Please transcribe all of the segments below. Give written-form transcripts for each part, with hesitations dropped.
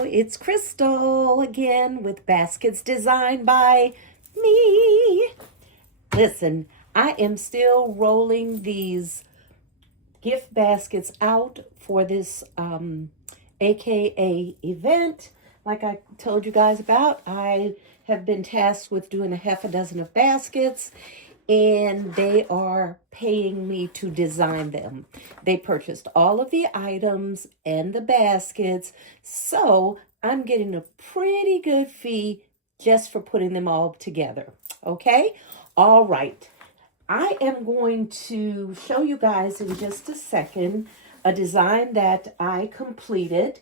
it's Crystal again with baskets designed by me. Listen, I am still rolling these gift baskets out for this AKA event. Like I told you guys about, I have been tasked with doing a half a dozen of baskets, and they are paying me to design them. They purchased all of the items and the baskets, so I'm getting a pretty good fee just for putting them all together. Okay? All right. I am going to show you guys in just a second a design that I completed,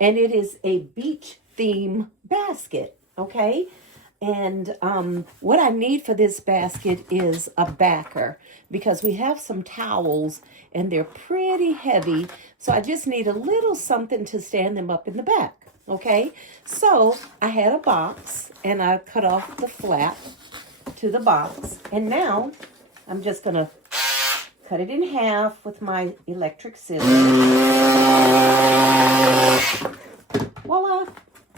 and it is a beach theme basket. Okay? And what I need for this basket is a backer because we have some towels and they're pretty heavy. So I just need a little something to stand them up in the back. Okay, so I had a box and I cut off the flap to the box. And now I'm just going to cut it in half with my electric scissors. Voila.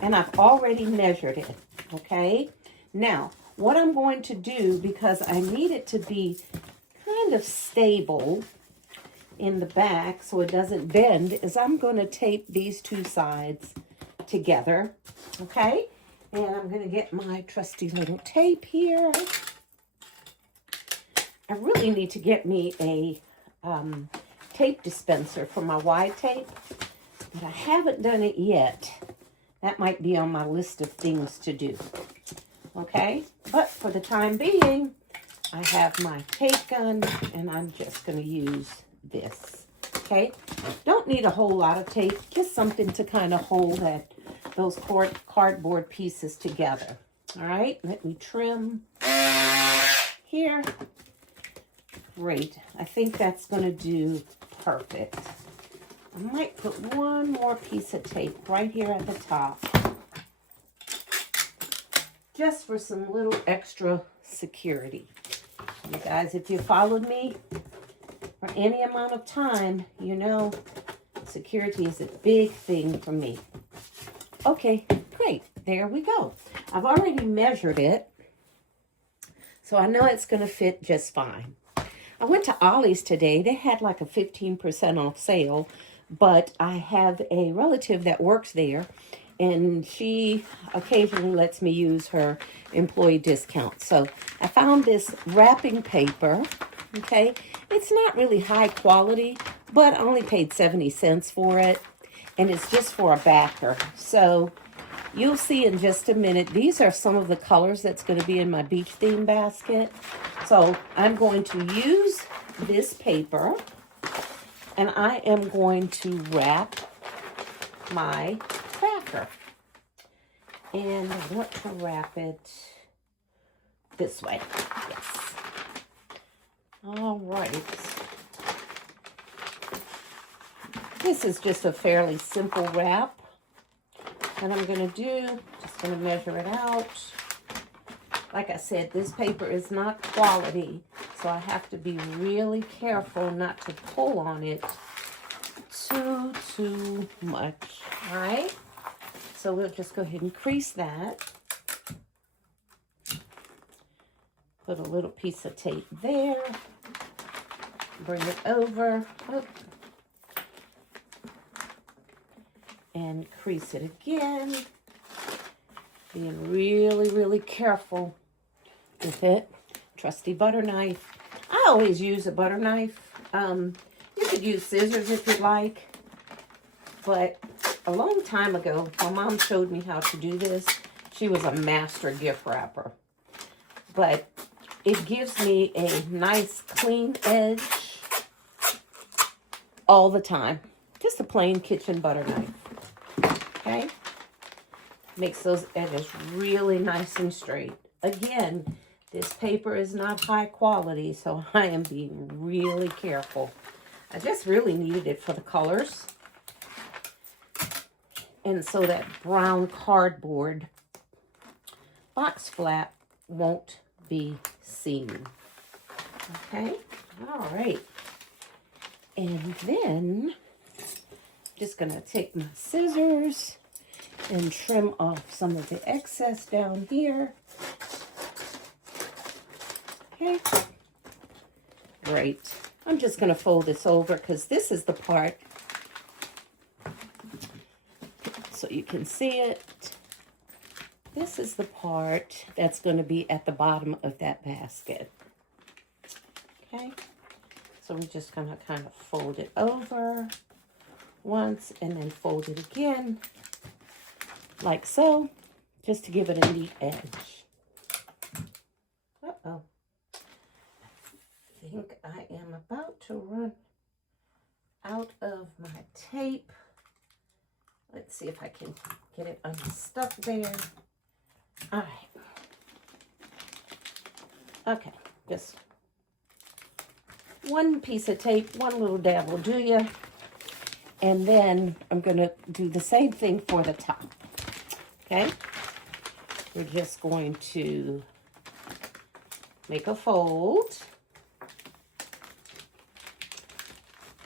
And I've already measured it. Okay, now what I'm going to do, because I need it to be kind of stable in the back so it doesn't bend, is I'm going to tape these two sides together. Okay, and I'm going to get my trusty little tape here. I really need to get me a tape dispenser for my wide tape, but I haven't done it yet. That might be on my list of things to do. Okay, but for the time being, I have my tape gun and I'm just going to use this. Okay, don't need a whole lot of tape, just something to kind of hold those cardboard pieces together. All right, let me trim here. Great, I think that's going to do perfect. I might put one more piece of tape right here at the top, just for some little extra security. You guys, if you followed me for any amount of time, you know security is a big thing for me. Okay, great. There we go. I've already measured it, so I know it's going to fit just fine. I went to Ollie's today. They had like a 15% off sale, but I have a relative that works there, and she occasionally lets me use her employee discount. So I found this wrapping paper. Okay, it's not really high quality, but I only paid 70 cents for it, and it's just for a backer. So you'll see in just a minute, these are some of the colors that's going to be in my beach theme basket. So I'm going to use this paper, and I am going to wrap my backer. And I want to wrap it this way. Yes. All right. This is just a fairly simple wrap. And I'm going to do, just going to measure it out. Like I said, this paper is not quality, so I have to be really careful not to pull on it too much. All right? So we'll just go ahead and crease that. Put a little piece of tape there. Bring it over. Oh. And crease it again. Being really, really careful with it. Trusty butter knife. I always use a butter knife. You could use scissors if you'd like. But a long time ago, my mom showed me how to do this. She was a master gift wrapper. But it gives me a nice clean edge all the time. Just a plain kitchen butter knife. Okay? Makes those edges really nice and straight. Again, this paper is not high quality, so I am being really careful. I just really needed it for the colors. And so that brown cardboard box flap won't be seen. Okay? All right. And then, just going to take my scissors and trim off some of the excess down here. Okay, great. I'm just going to fold this over because this is the part, so you can see it. This is the part that's going to be at the bottom of that basket. Okay, so we're just going to kind of fold it over once and then fold it again, like so, just to give it a neat edge. Uh-oh. I think I am about to run out of my tape. Let's see if I can get it unstuck there. All right. Okay, just one piece of tape, one little dab will do you. And then I'm going to do the same thing for the top. Okay? We're just going to make a fold.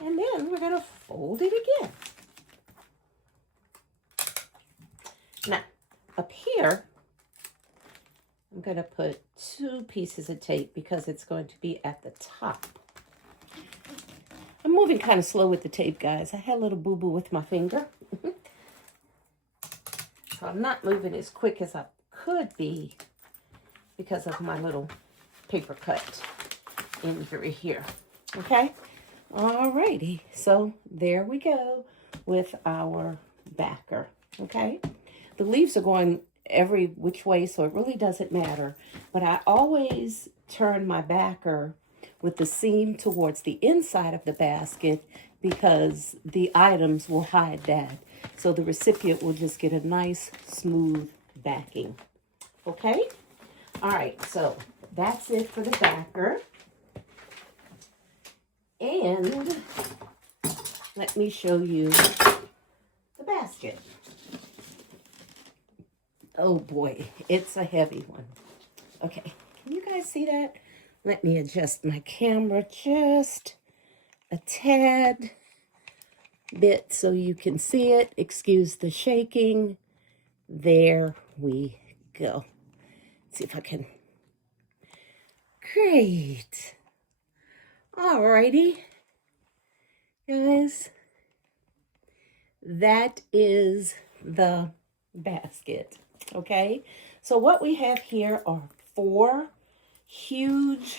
And then we're going to fold it again. Now, up here, I'm going to put 2 pieces of tape because it's going to be at the top. I'm moving kind of slow with the tape, guys. I had a little boo-boo with my finger. So I'm not moving as quick as I could be because of my little paper cut injury here. Okay? Alrighty. So there we go with our backer. Okay? The leaves are going every which way, so it really doesn't matter. But I always turn my backer with the seam towards the inside of the basket because the items will hide that. So the recipient will just get a nice, smooth backing. Okay? All right, so that's it for the backer. And let me show you the basket. Oh boy, it's a heavy one. Okay, can you guys see that? Let me adjust my camera just a tad bit so you can see it. Excuse the shaking. There we go. Let's see if I can. Great. Alrighty, guys. That is the basket. Okay, so what we have here are 4 huge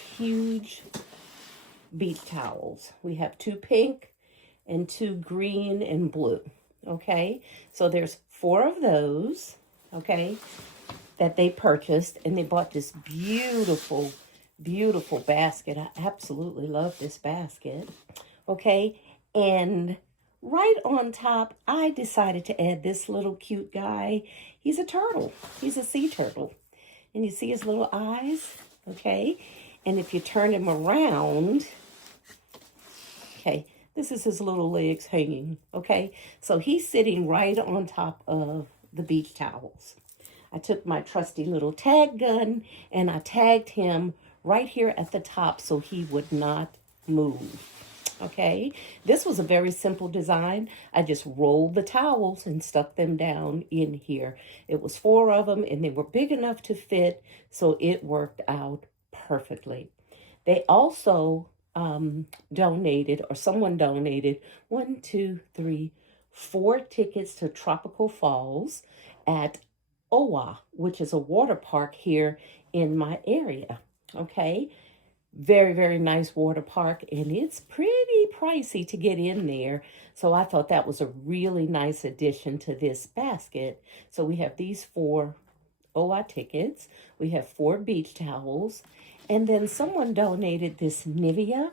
beach towels. We have 2 pink and 2 green and blue. Okay, so there's 4 of those, okay, that they purchased, and they bought this beautiful basket. I absolutely love this basket. Okay, and right on top, I decided to add this little cute guy. He's a turtle. He's a sea turtle. And you see his little eyes? Okay. And if you turn him around, okay, this is his little legs hanging. Okay. So he's sitting right on top of the beach towels. I took my trusty little tag gun and I tagged him right here at the top so he would not move. Okay, this was a very simple design. I just rolled the towels and stuck them down in here. It was 4 of them and they were big enough to fit, so it worked out perfectly. They also donated, or someone donated, 1, 2, 3, 4 tickets to Tropical Falls at Owa, which is a water park here in my area. Okay, very nice water park, and it's pretty pricey to get in there. So I thought that was a really nice addition to this basket. So we have these 4 OI tickets. We have 4 beach towels. And then someone donated this Nivea.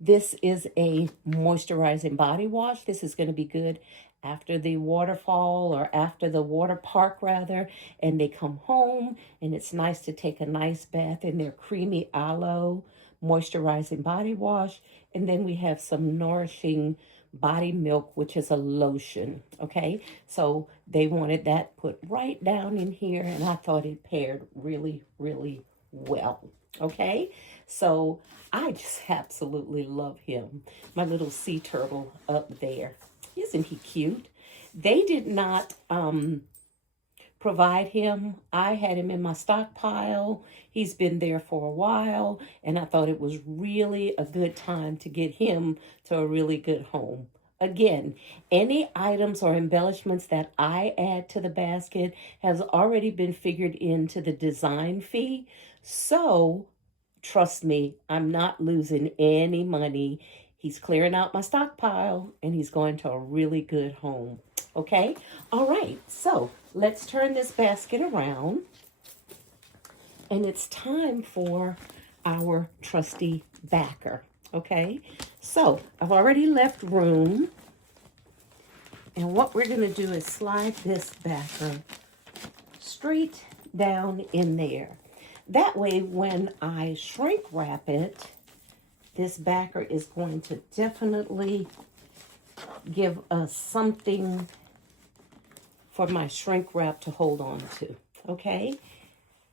This is a moisturizing body wash. This is going to be good after the waterfall, or after the water park rather, and they come home and it's nice to take a nice bath in their creamy aloe moisturizing body wash. And then we have some nourishing body milk, which is a lotion. Okay, so they wanted that put right down in here, and I thought it paired really well. Okay, so I just absolutely love him, my little sea turtle up there. Isn't he cute? They did not provide him. I had him in my stockpile. He's been there for a while, and I thought it was really a good time to get him to a really good home. Again, any items or embellishments that I add to the basket has already been figured into the design fee. So, trust me, I'm not losing any money. He's clearing out my stockpile and he's going to a really good home. Okay? All right. So, let's turn this basket around. And it's time for our trusty backer. Okay? So, I've already left room. And what we're going to do is slide this backer straight down in there. That way, when I shrink wrap it, this backer is going to definitely give us something for my shrink wrap to hold on to. Okay?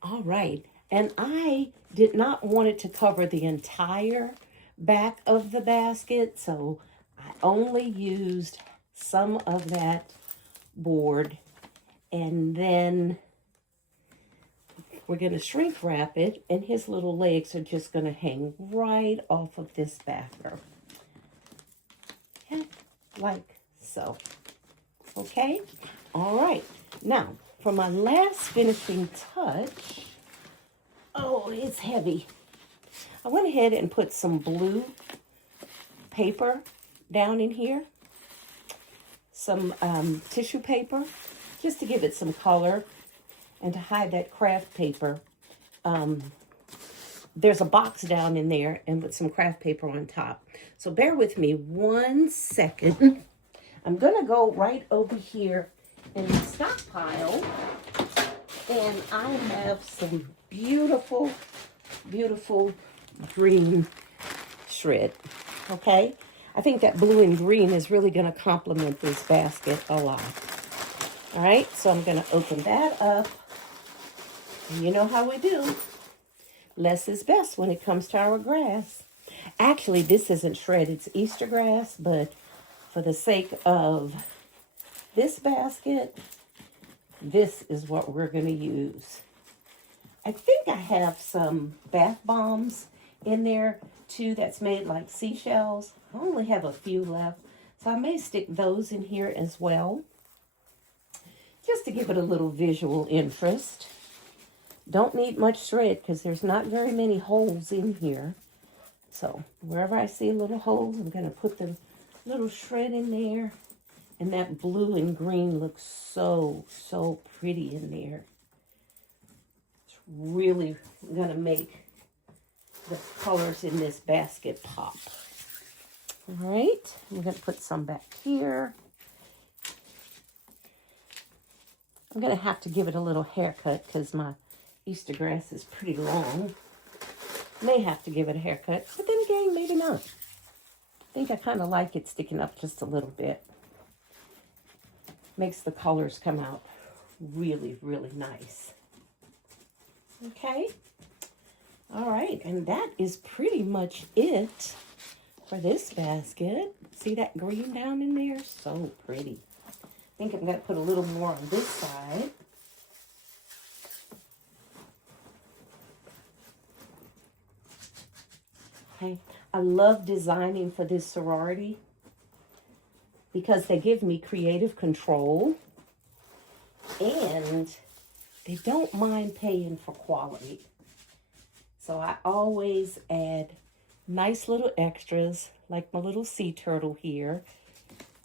All right. And I did not want it to cover the entire back of the basket, so I only used some of that board, and then we're going to shrink wrap it, and his little legs are just going to hang right off of this backer. Yeah, like so. Okay? All right. Now, for my last finishing touch, oh, it's heavy. I went ahead and put some blue paper down in here. Some tissue paper, just to give it some color and to hide that craft paper. There's a box down in there and with some craft paper on top. So bear with me 1 second. I'm going to go right over here in the stockpile, and I have some beautiful, beautiful green shred, okay? I think that blue and green is really going to complement this basket a lot. All right, so I'm going to open that up. And you know how we do. Less is best when it comes to our grass. Actually, this isn't shred, it's Easter grass, but for the sake of this basket, this is what we're going to use. I think I have some bath bombs in there too that's made like seashells. I only have a few left, so I may stick those in here as well, just to give it a little visual interest. Don't need much thread because there's not very many holes in here. So wherever I see little holes, I'm going to put the little shred in there. And that blue and green looks so, so pretty in there. It's really going to make the colors in this basket pop. All right, I'm going to put some back here. I'm going to have to give it a little haircut because my Easter grass is pretty long. May have to give it a haircut, but then again, maybe not. I think I kind of like it sticking up just a little bit. Makes the colors come out really, really nice. Okay. All right, and that is pretty much it for this basket. See that green down in there? So pretty. I think I'm going to put a little more on this side. Okay. I love designing for this sorority because they give me creative control and they don't mind paying for quality. So I always add nice little extras, like my little sea turtle here,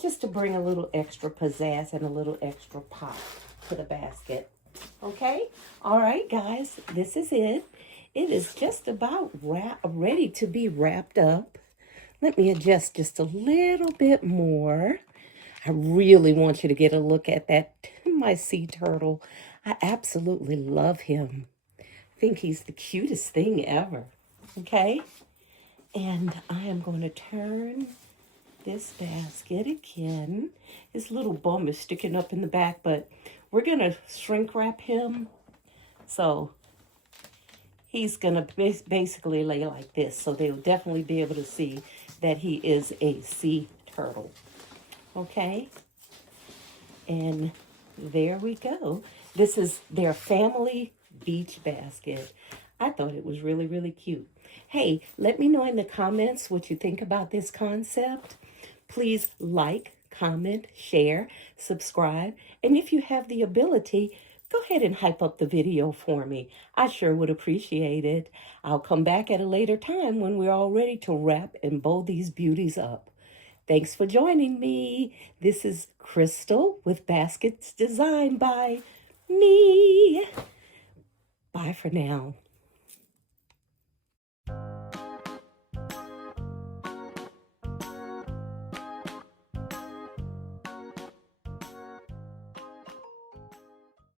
just to bring a little extra pizzazz and a little extra pop to the basket. Okay? All right, guys, this is it. It is just about ready to be wrapped up. Let me adjust just a little bit more. I really want you to get a look at that, my sea turtle. I absolutely love him. I think he's the cutest thing ever. Okay? And I am going to turn this basket again. His little bum is sticking up in the back, but we're going to shrink wrap him. So he's going to basically lay like this. So they'll definitely be able to see that he is a sea turtle. Okay? And there we go. This is their family beach basket. I thought it was really, really cute. Hey, let me know in the comments what you think about this concept. Please like, comment, share, subscribe, and if you have the ability, go ahead and hype up the video for me. I sure would appreciate it. I'll come back at a later time when we're all ready to wrap and bow these beauties up. Thanks for joining me. This is Crystal with Baskets Designed by Me. Bye for now.